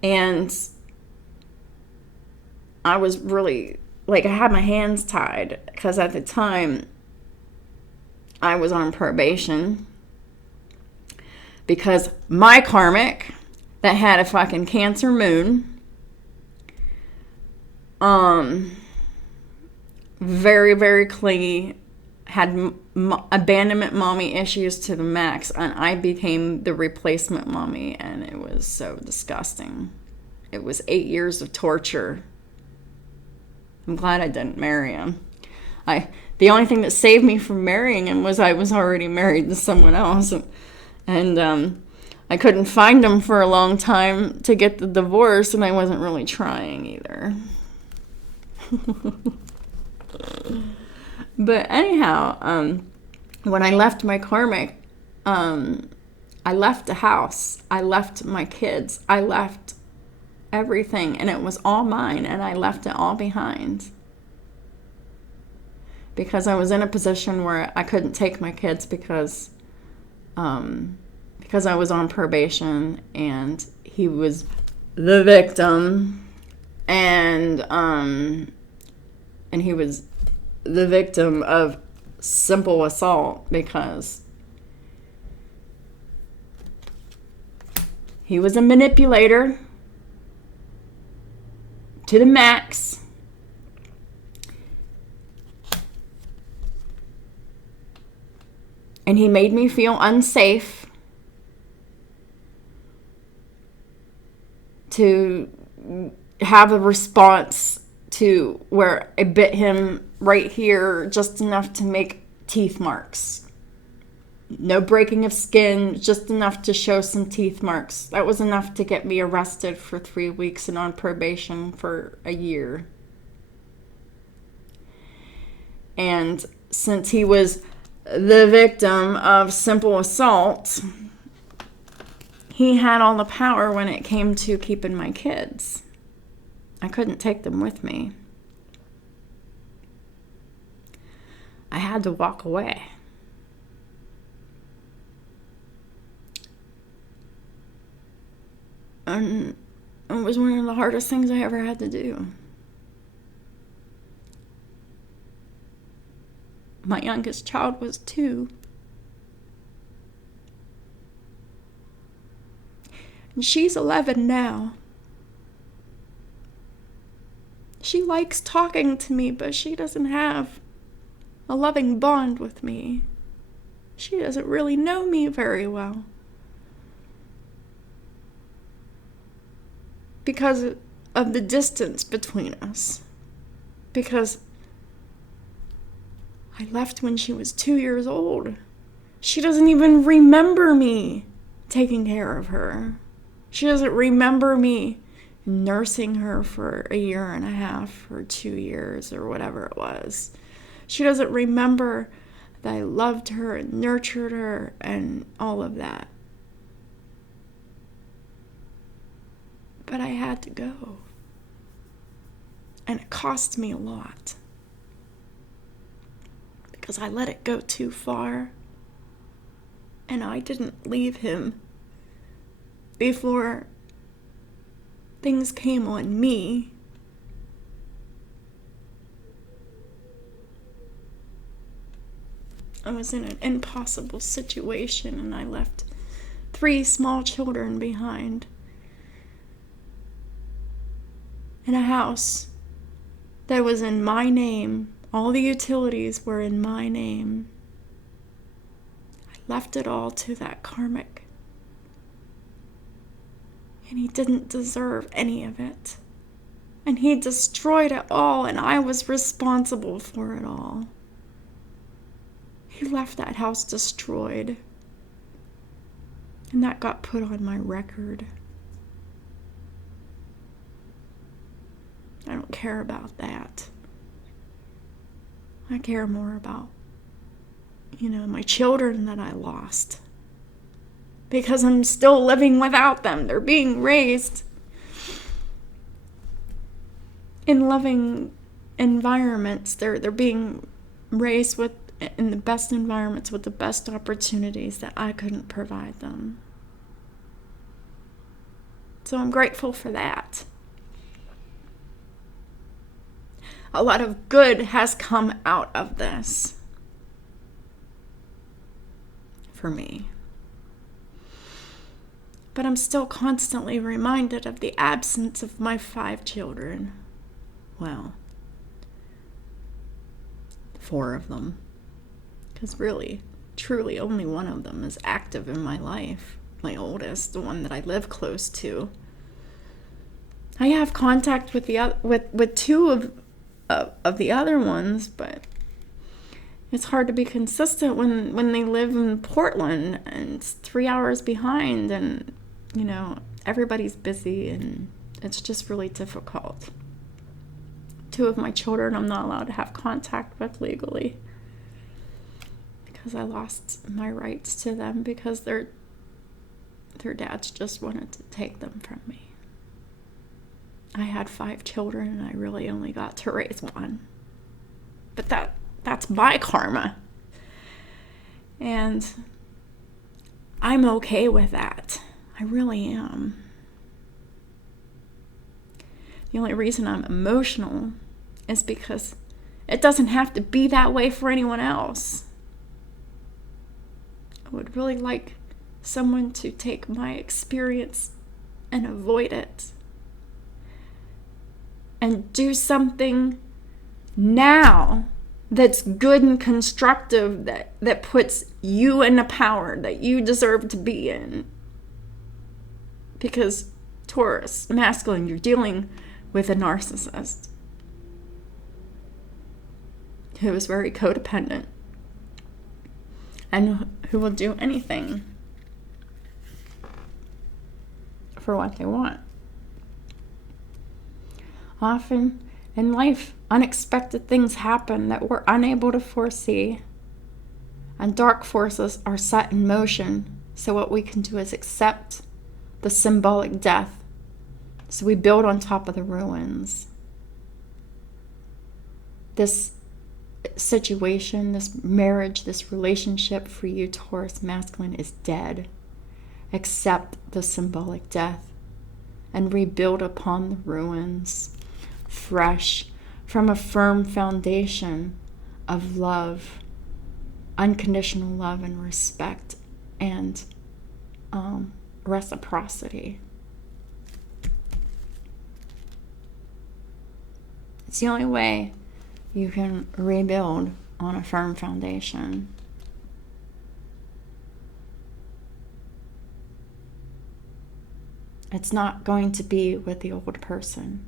And I was really, I had my hands tied, because at the time I was on probation, because my karmic that had a fucking Cancer moon, very, very clingy, had abandonment mommy issues to the max, and I became the replacement mommy, and it was so disgusting. It was 8 years of torture. I'm glad I didn't marry him. The only thing that saved me from marrying him was I was already married to someone else, and I couldn't find him for a long time to get the divorce, and I wasn't really trying either. But anyhow, when I left my karmic, I left the house, I left my kids, I left everything, and it was all mine, and I left it all behind. Because I was in a position where I couldn't take my kids because I was on probation, and he was the victim, and he was the victim of simple assault, because he was a manipulator to the max. And he made me feel unsafe to have a response to where I bit him right here, just enough to make teeth marks. No breaking of skin, just enough to show some teeth marks. That was enough to get me arrested for 3 weeks and on probation for a year. And since he was the victim of simple assault, he had all the power when it came to keeping my kids. I couldn't take them with me. I had to walk away. And it was one of the hardest things I ever had to do. My youngest child was 2. And she's 11 now. She likes talking to me, but she doesn't have a loving bond with me. She doesn't really know me very well. Because of the distance between us. Because I left when she was 2 years old. She doesn't even remember me taking care of her. She doesn't remember me nursing her for 1.5 years or 2 years or whatever it was. She doesn't remember that I loved her and nurtured her and all of that. But I had to go. And it cost me a lot. Because I let it go too far. And I didn't leave him before things came on me. I was in an impossible situation, and I left 3 small children behind. in a house that was in my name. All the utilities were in my name. I left it all to that karmic. And he didn't deserve any of it. And he destroyed it all, and I was responsible for it all. He left that house destroyed. And that got put on my record. I don't care about that. I care more about, my children that I lost. Because I'm still living without them. They're being raised in loving environments. They're being raised in the best environments with the best opportunities that I couldn't provide them. So I'm grateful for that. A lot of good has come out of this for me. But I'm still constantly reminded of the absence of my 5 children. Well, 4 of them. Because really, truly, only one of them is active in my life. My oldest, the one that I live close to. I have contact with with 2 of the other ones, but it's hard to be consistent when they live in Portland and it's 3 hours behind, and everybody's busy, and it's just really difficult. 2 of my children I'm not allowed to have contact with legally because I lost my rights to them because their dads just wanted to take them from me. I had 5 children and I really only got to raise 1. But that's my karma. And I'm okay with that. I really am. The only reason I'm emotional is because it doesn't have to be that way for anyone else. I would really like someone to take my experience and avoid it. And do something now that's good and constructive, that puts you in the power that you deserve to be in. Because Taurus, masculine, you're dealing with a narcissist who is very codependent and who will do anything for what they want. Often in life, unexpected things happen that we're unable to foresee, and dark forces are set in motion. So what we can do is accept the symbolic death. So we build on top of the ruins. This situation, this marriage, this relationship for you, Taurus masculine, is dead. Accept the symbolic death and rebuild upon the ruins, fresh, from a firm foundation of love, unconditional love and respect, and reciprocity. It's the only way you can rebuild on a firm foundation. It's not going to be with the old person.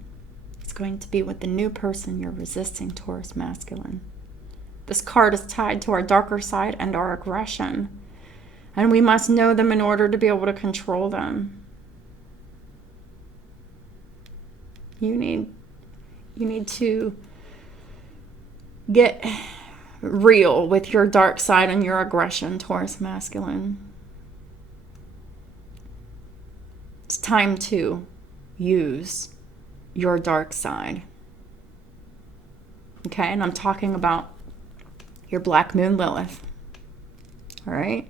It's going to be with the new person you're resisting, Taurus masculine. This card is tied to our darker side and our aggression, and we must know them in order to be able to control them. You need to get real with your dark side and your aggression, Taurus masculine. It's time to use your dark side. Okay, and I'm talking about your Black Moon Lilith. All right?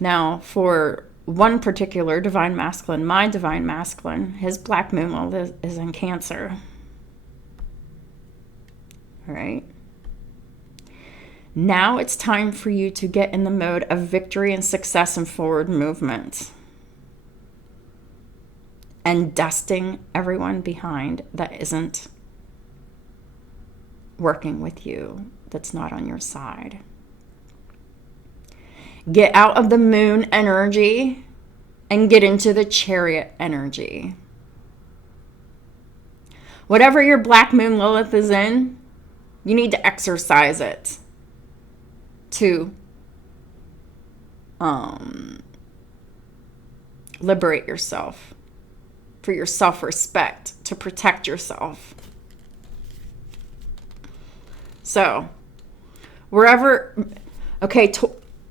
Now, for one particular divine masculine, my divine masculine, his Black Moon Lilith is in Cancer. All right? Now it's time for you to get in the mode of victory and success and forward movement. and dusting everyone behind that isn't working with you, that's not on your side. Get out of the moon energy and get into the chariot energy. Whatever your black moon Lilith is in, you need to exercise it to liberate yourself, for your self-respect, to protect yourself. So,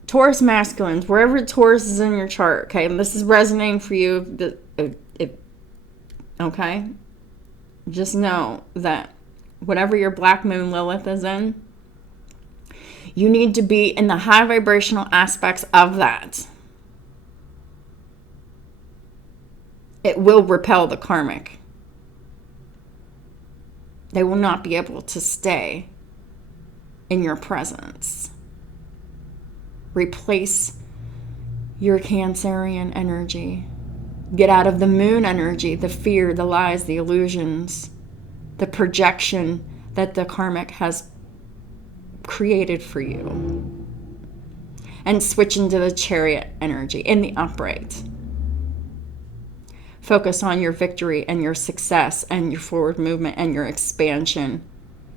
Taurus masculines, wherever Taurus is in your chart, okay, and this is resonating for you, okay, just know that whatever your black moon Lilith is in, you need to be in the high vibrational aspects of that. It will repel the karmic. They will not be able to stay in your presence. Replace your Cancerian energy. Get out of the moon energy, the fear, the lies, the illusions, the projection that the karmic has created for you. And switch into the chariot energy, in the upright. Focus on your victory and your success and your forward movement and your expansion.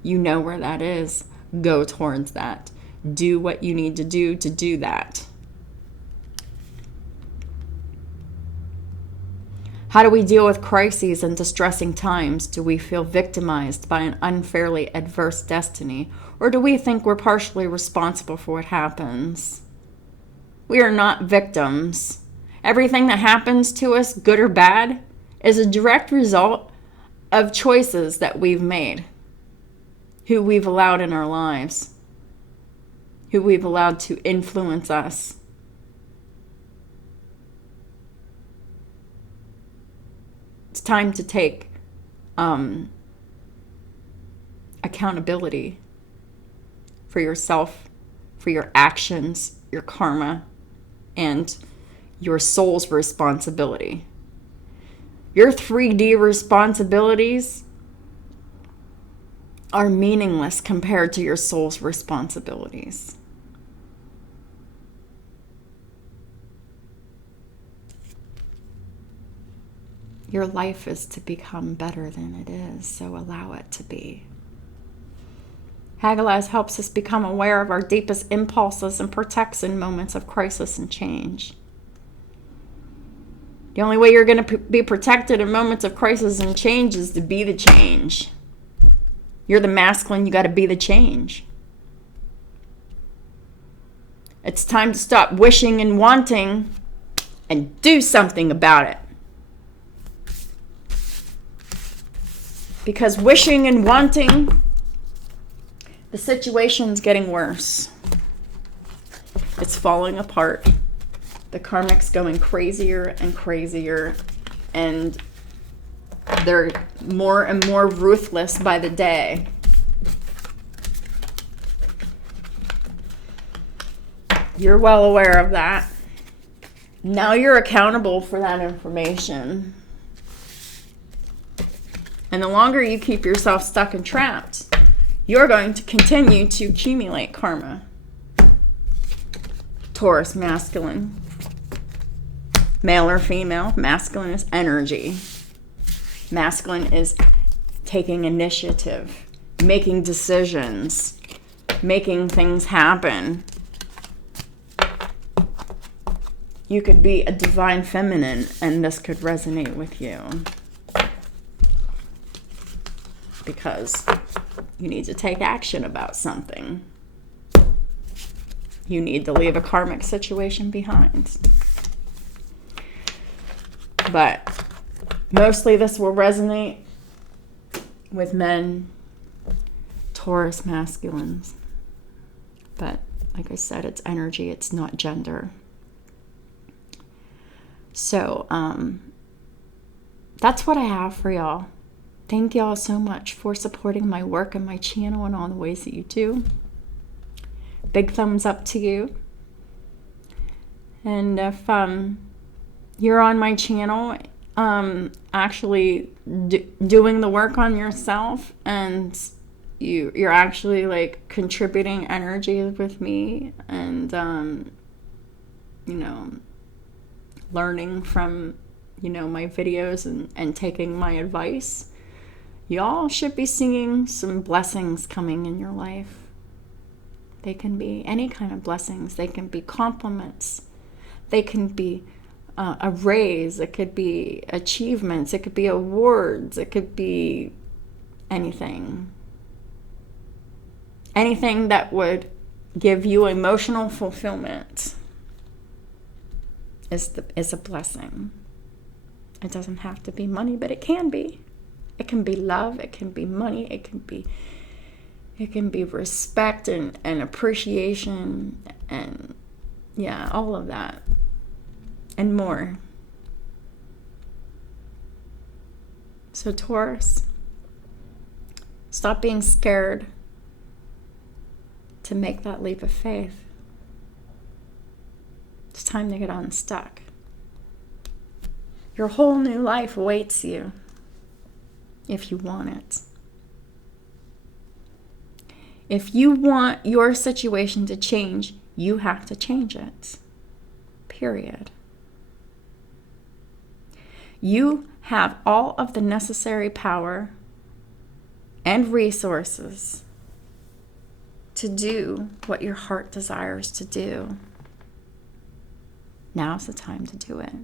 You know where that is. Go towards that. Do what you need to do that. How do we deal with crises and distressing times? Do we feel victimized by an unfairly adverse destiny? Or do we think we're partially responsible for what happens? We are not victims. Everything that happens to us, good or bad, is a direct result of choices that we've made, who we've allowed in our lives, who we've allowed to influence us. It's time to take accountability for yourself, for your actions, your karma, and your soul's responsibility. Your 3D responsibilities are meaningless compared to your soul's responsibilities. Your life is to become better than it is, so allow it to be. Hagalaz helps us become aware of our deepest impulses and protects in moments of crisis and change. The only way you're going to be protected in moments of crisis and change is to be the change. You're the masculine, you got to be the change. It's time to stop wishing and wanting and do something about it. Because wishing and wanting, the situation's getting worse. It's falling apart. The karmic's going crazier and crazier, and they're more and more ruthless by the day. You're well aware of that. Now you're accountable for that information. And the longer you keep yourself stuck and trapped, you're going to continue to accumulate karma. Taurus masculine. Male or female, masculine is energy. Masculine is taking initiative, making decisions, making things happen. You could be a divine feminine, and this could resonate with you. Because you need to take action about something. You need to leave a karmic situation behind. But mostly this will resonate with men, Taurus masculines. But like I said, it's energy, it's not gender. So that's what I have for y'all. Thank y'all so much for supporting my work and my channel and all the ways that you do. Big thumbs up to you. And if you're on my channel actually doing the work on yourself, and you're actually like contributing energy with me, and learning from my videos and taking my advice, y'all should be seeing some blessings coming in your life. They can be any kind of blessings. They can be compliments. They can be a raise. It could be achievements. It could be awards. It could be anything. Anything that would give you emotional fulfillment is a blessing. It doesn't have to be money, but it can be. It can be love. It can be money. It can be respect and appreciation and all of that and more. So Taurus, stop being scared to make that leap of faith. It's time to get unstuck. Your whole new life awaits you if you want it. If you want your situation to change, you have to change it. Period. You have all of the necessary power and resources to do what your heart desires to do. Now's the time to do it.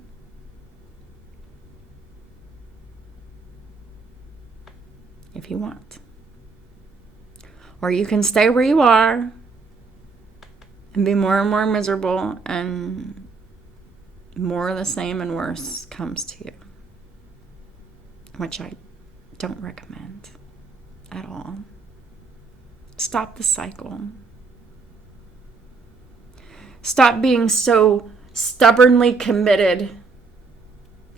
If you want. Or you can stay where you are and be more and more miserable, and more of the same and worse comes to you, which I don't recommend at all. Stop the cycle. Stop being so stubbornly committed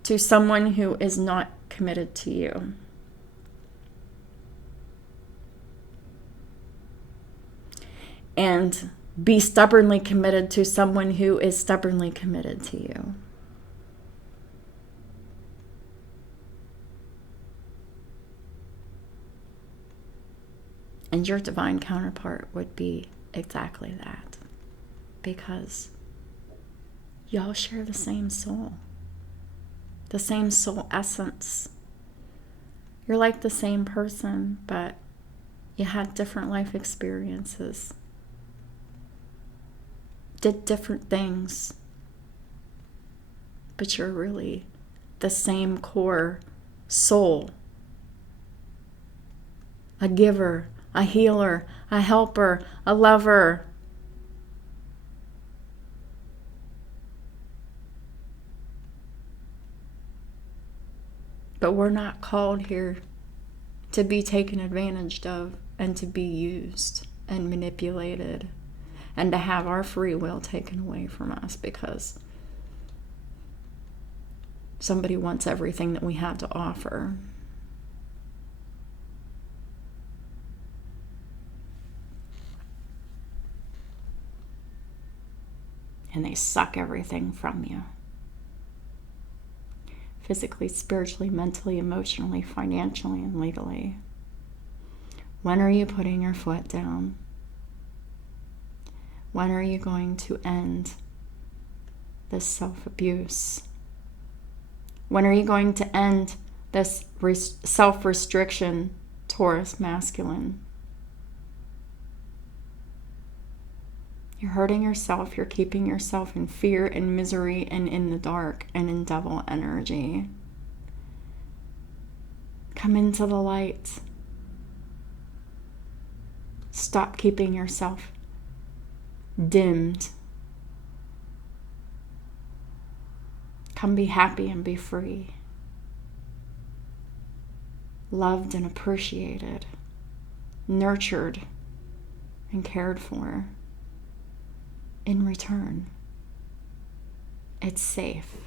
to someone who is not committed to you. And be stubbornly committed to someone who is stubbornly committed to you. And your divine counterpart would be exactly that. Because y'all share the same soul. The same soul essence. You're like the same person, but you had different life experiences. Did different things, but you're really the same core soul. A giver, a healer, a helper, a lover. But we're not called here to be taken advantage of and to be used and manipulated, and to have our free will taken away from us because somebody wants everything that we have to offer. And they suck everything from you. Physically, spiritually, mentally, emotionally, financially, and legally. When are you putting your foot down? When are you going to end this self-abuse? When are you going to end this self-restriction, Taurus masculine? You're hurting yourself. You're keeping yourself in fear and misery and in the dark and in devil energy. Come into the light. Stop keeping yourself dimmed. Come be happy and be free. Loved and appreciated. Nurtured and cared for. In return. It's safe.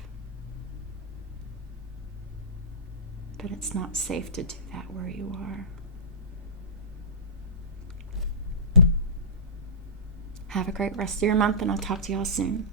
But it's not safe to do that where you are. Have a great rest of your month, and I'll talk to y'all soon.